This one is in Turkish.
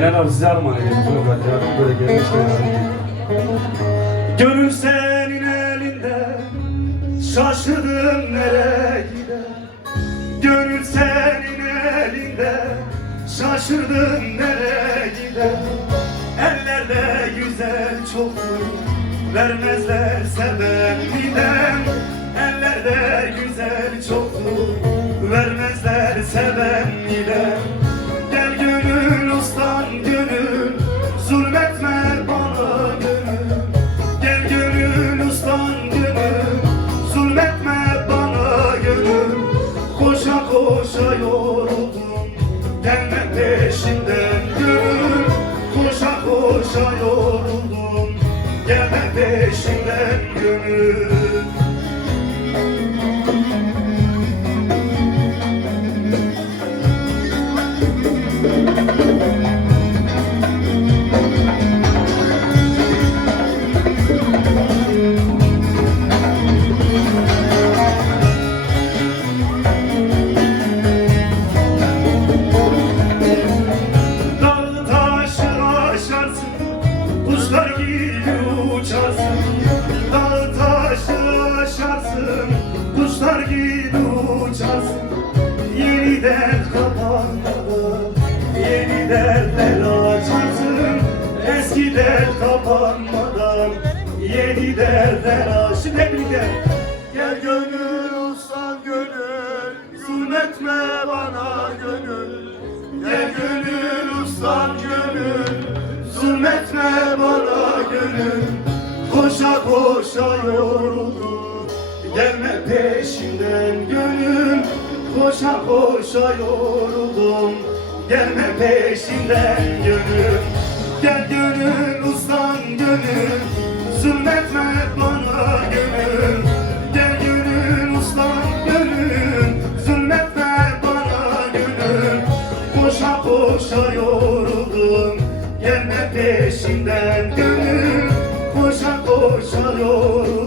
Genel abi size armağan ediyorum. Böyle gelmişken. Gönül senin elinde, şaşırdım nereye gider. Gönül senin elinde, şaşırdım nereye gider. Ellerde güzel çoktur, vermezlerse ben gidem. Ellerde güzel çoktur, vermezlerse ben gidem. Gel gönül ustan gönül, zulmetme bana gönül. Gel gönül ustan gönül, zulmetme bana gönül. Koşa koşa yoruldum, gelme peşimden gönül. Koşa koşa yoruldum, gelme peşimden gönül. Dağı taşı aşarsın, kuşlar gibi uçarsın. Dağı taşı aşarsın, kuşlar gibi uçarsın. Yeni dert kapanmadan, yeni dertler açarsın. Eski dert kapanmadan, yeni dertler aç. Şimdi hep birlikte. Gel gönül ustan gönül, zulmetme bana gönül. Gel gönül ustan gönül, zulmetme bana gönül. Koşa koşa yoruldum, gelme peşimden gönül. Koşa koşa yoruldum, gelme peşimden gönül. Gel gönül ustan gönül, zulmetme bana gönül. Gel gönül ustan gönül, zulmetme bana gönül. Koşa koşa yoruldum, gelme peşimden gönül. Koşa koşa yoruldum.